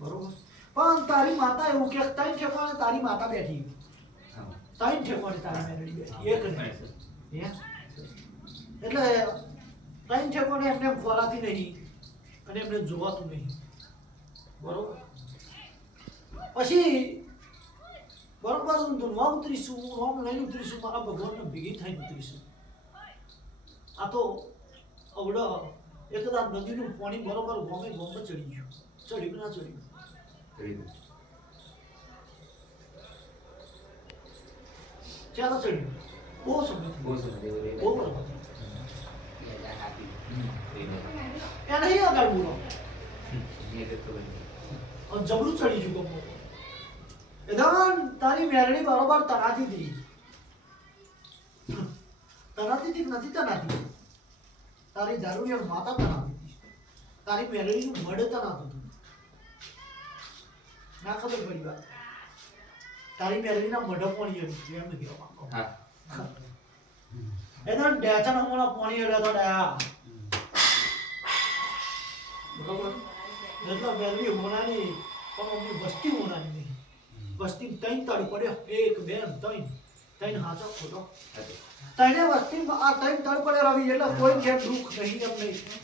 બરોબર પણ તારી માતા એવું કે ત્રણ ઠેકાણે તારી માતા બેઠી ત્રણ ઠેકાણે તારી મેરડી બેઠી એક નહીં એટલે ત્રણ ઠેકાણે એમને ખોરાતી નહીં અને એમને જોવાતું નહીં બરોબર પછી બરોબર હું ધૂનમાં ઉતરીશું હું રોમ લઈને ઉતરીશું મારા ભગવાનને ભેગી થઈને ઉતરીશું આ તો અવડો એકદા નદીનું પાણી બરોબર ગોમે ચડી ગયું ચડ્યું ના ચડ્યું ચાલો ચડ્યું બહુ સમય બહુ એને અહીં આગળ બોલો જબરું ચડી ગયું ગમો એદાન તારી મેરડી બરોબર તનાતી હતી નથી તનાતી તારી દારૂડિયા માતા તનાતી હતી તારી મેરડીનું મડ તનાતું હતું ના ખબર પડી વાત તારી મેરડીના મઢ પાણી હતું એમ કહેવા માંગો એદાન ડેચા નમોના પાણી એટલે તો ડયા બરોબર એટલે મેરડી હોનાની પણ અમની વસ્તી હોનાની નહીં વસ્તી ત્રણ તાળી પડ્યો એક બે ત્રણ હાથો ખોટો તને વસ્તી આ ત્રણ તાળી પડે રવિ એટલે કોઈ કે દુઃખ નહીં એમ નહીં